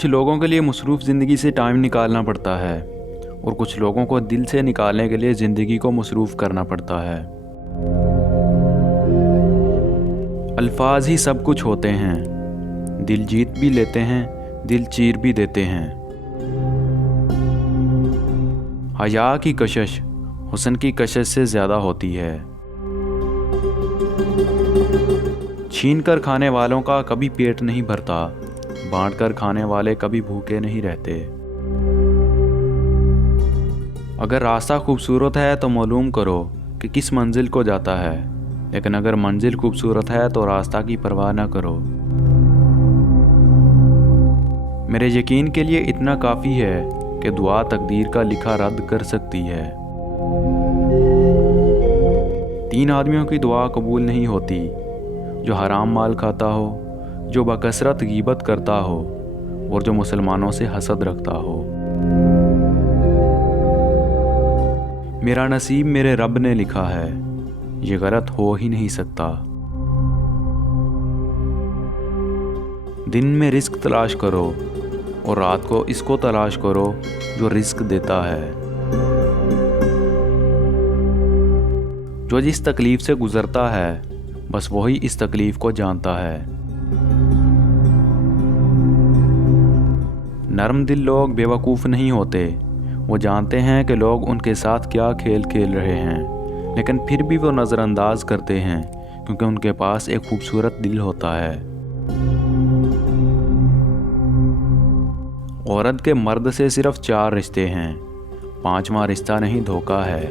कुछ लोगों के लिए मसरूफ़ ज़िंदगी से टाइम निकालना पड़ता है और कुछ लोगों को दिल से निकालने के लिए ज़िंदगी को मसरूफ़ करना पड़ता है। अल्फाज ही सब कुछ होते हैं, दिल जीत भी लेते हैं, दिल चीर भी देते हैं। हया की कशिश हुस्न की कशिश से ज़्यादा होती है। छीन कर खाने वालों का कभी पेट नहीं भरता, बांट कर खाने वाले कभी भूखे नहीं रहते। अगर रास्ता खूबसूरत है तो मालूम करो कि किस मंजिल को जाता है, लेकिन अगर मंजिल खूबसूरत है तो रास्ता की परवाह न करो। मेरे यकीन के लिए इतना काफ़ी है कि दुआ तकदीर का लिखा रद्द कर सकती है। 3 आदमियों की दुआ कबूल नहीं होती, जो हराम माल खाता हो, जो बकसरत गीबत करता हो और जो मुसलमानों से हसद रखता हो। मेरा नसीब मेरे रब ने लिखा है, ये गलत हो ही नहीं सकता। दिन में रिस्क तलाश करो और रात को इसको तलाश करो जो रिस्क देता है। जो जिस तकलीफ से गुजरता है बस वही इस तकलीफ को जानता है। नरम दिल लोग बेवकूफ़ नहीं होते, वो जानते हैं कि लोग उनके साथ क्या खेल खेल रहे हैं, लेकिन फिर भी वो नज़रअंदाज करते हैं क्योंकि उनके पास एक खूबसूरत दिल होता है। औरत के मर्द से सिर्फ 4 रिश्ते हैं, 5वां रिश्ता नहीं धोखा है।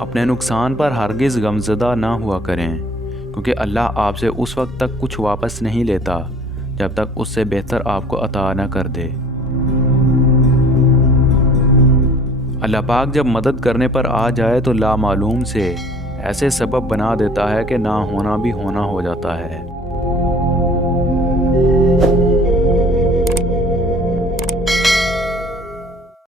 अपने नुकसान पर हरगिज़ गमज़दा ना हुआ करें, क्योंकि अल्लाह आपसे उस वक्त तक कुछ वापस नहीं लेता जब तक उससे बेहतर आपको अता न कर दे। अल्लाह पाक जब मदद करने पर आ जाए तो लामालूम से ऐसे सबब बना देता है कि ना होना भी होना हो जाता है।